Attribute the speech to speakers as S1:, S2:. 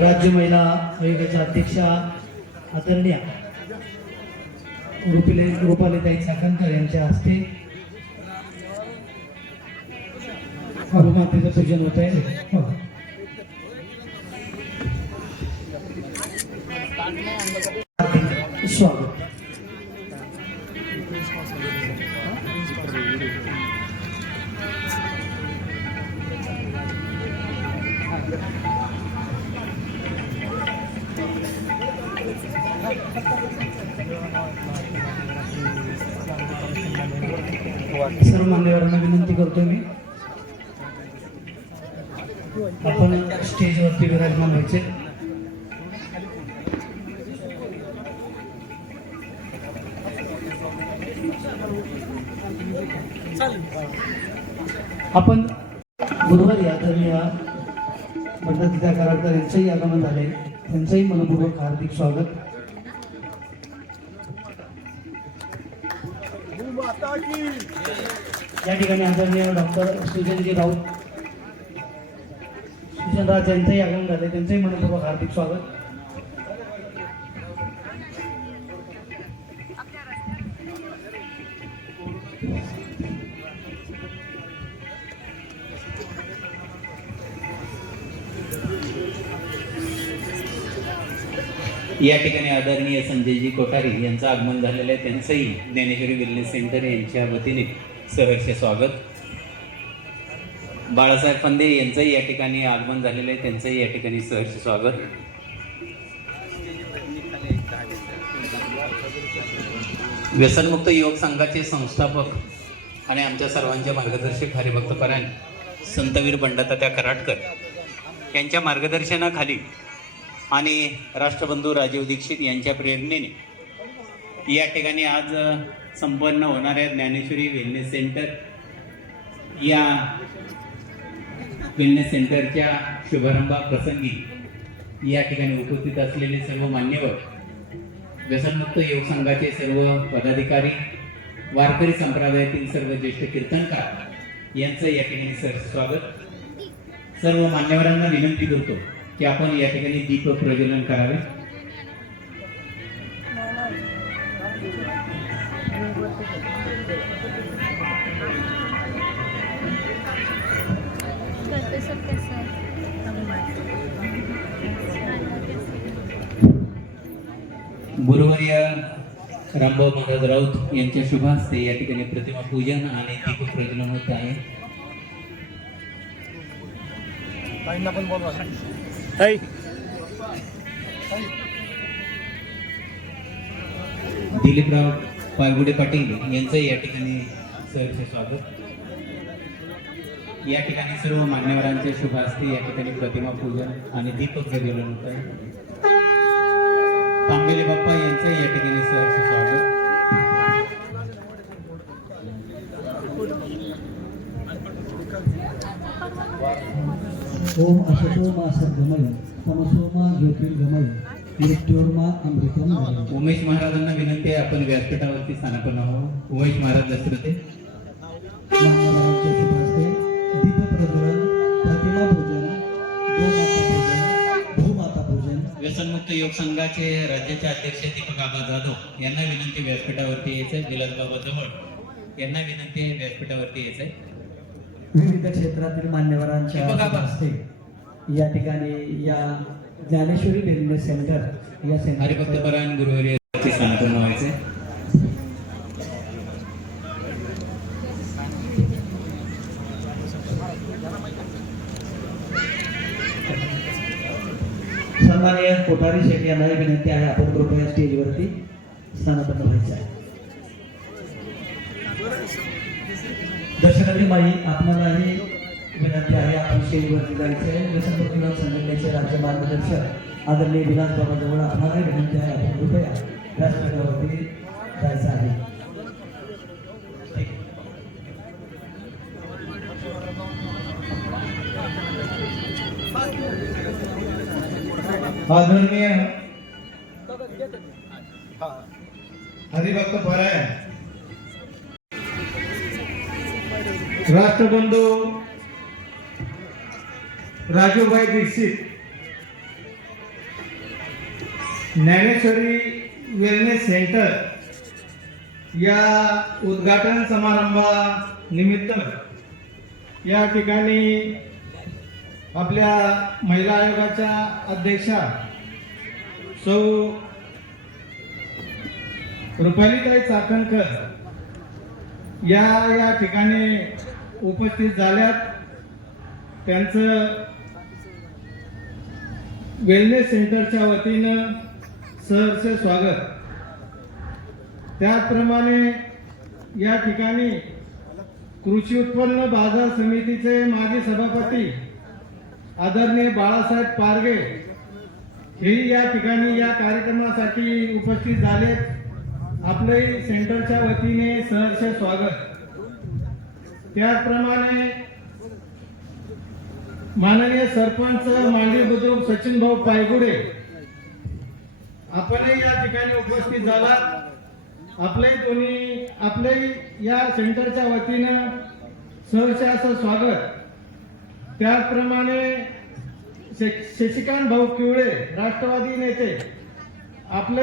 S1: राज्य महिला आयोगाच्या अध्यक्षा आदरणीय रुपिले रुपालीताई चाकणकर यांच्या हस्ते अभिमातेचं पूजन होत आहे. हो. सर्व मान्यवरांना विनंती करतो मी आपण स्टेजवरती विराजमान व्हायचे आपण गुरुवारी आदरणीय त्या कराडकर यांचंही आगमन झाले त्यांचंही मनपूर्वक हार्दिक स्वागत. या ठिकाणी आदरणीय डॉक्टर सुजनजी राऊत सुजनराज यांचंही आगमन झाले त्यांचंही मनपूर्वक हार्दिक स्वागत.
S2: या ठिकाणी आदरणीय संजयजी कोठारी यांचं आगमन झालेलं आहे. त्यांचंही ज्ञानेश्वरी वेलनेस सेंटर यांच्या वतीने सहर्ष स्वागत. बाळासाहेब फंदे यांचंही या ठिकाणी आगमन झालेलं आहे. त्यांचंही या ठिकाणी सहर्ष स्वागत. व्यसनमुक्त युवक संघाचे संस्थापक आणि आमच्या सर्वांचे मार्गदर्शक हरिभक्तपरायण संतवीर बंडातात्या कराडकर. यांच्या मार्गदर्शनाखाली आणि राष्ट्रबंधू राजीव दीक्षित यांच्या प्रेरणेने. या ठिकाणी आज संपन्न होणाऱ्या ज्ञानेश्वरी वेलनेस सेंटर या वेलनेस सेंटरच्या शुभारंभाप्रसंगी या ठिकाणी उपस्थित असलेले सर्व मान्यवर व्यसनमुक्त योग संघाचे सर्व पदाधिकारी वारकरी संप्रदायातील सर्व ज्येष्ठ कीर्तनकार यांचं या ठिकाणी सर स्वागत. सर्व मान्यवरांना विनंती करतो. की आपण या ठिकाणी दीप प्रज्वलन करावे? गुरुवर्य रामभाऊ महाराज राऊत यांच्या शुभ हस्ते या ठिकाणी प्रतिमा पूजन आणि दीप प्रज्वलन होत आहे. दिलीपराव पायगुडे पाटील यांचं या ठिकाणी सहर्ष स्वागत या ठिकाणी सर्व मान्यवरांच्या शुभ हस्ते या ठिकाणी प्रतिमा पूजन आणि दीप प्रज्वलन होत आहे तांबेले बाप्पा यांचं या ठिकाणी सहर्ष स्वागत
S1: ओम असतोमा सद्गमय तमसोमा ज्योतिर्गमय मृत्योर्मा अमृतम.
S2: उमेश महाराजांना विनंती आहे आपण व्यासपीठावरती स्थानापन्न आहोत. उमेश महाराज
S1: पूजन
S2: व्यसनमुक्त योग संघाचे राज्याचे अध्यक्ष दीपक आबा जाधव यांना विनंती व्यासपीठावरती यायचंय. बाबा जवळ यांना विनंती आहे व्यासपीठावरती यायचंय.
S1: विविध क्षेत्रातील मान्यवरांच्या. हस्ते या ठिकाणी या ज्ञानेश्वरी वेलनेस सेंटर या सेंटर
S2: हरिभक्तपरायण गुरुवारी
S1: सन्माननीय कोठारी शेठ यांना विनंती आहे आपण कृपया स्टेजवरती स्थानापन्न व्हायचं आहे दर्शकांची माई आपणालाही विनंती आहे. आपण स्टेजवरती राज्य मार्गदर्शक आदरणीय विलास विनंती आहे. आपण कृपया व्यासपीठावरती जायचं
S3: आदरणीय
S4: हरिभक्त राष्ट्रबंधू राजूभाई दीक्षित ज्ञानेश्वरी वेलनेस सेंटर या उद्घाटन समारंभा निमित्त या ठिकाणी आपल्या महिला आयोगाच्या अध्यक्षा सौ रुपालीताई चाकणकर या या ठिकाणी उपस्थित झाल्यात. त्यांचं वेलनेस सेंटरच्या वतीनं सहर्ष स्वागत. त्याचप्रमाणे या ठिकाणी कृषी उत्पन्न बाजार समितीचे माजी सभापती आदरणीय बाळासाहेब पारगे हेही या ठिकाणी या कार्यक्रमासाठी उपस्थित झालेत. आपले सेंटरच्या वतीने सहर्ष स्वागत. त्याचप्रमाणे माननीय सरपंच मांडवी बुद्रुक सचिन भाऊ पायगुडे आपणही या ठिकाणी उपस्थित झाला. आपले दोन्ही आपले या सेंटरच्या वतीनं सहशा असं स्वागत. त्याचप्रमाणे शे- शशिकांत भाऊ किवळे राष्ट्रवादी नेते आपले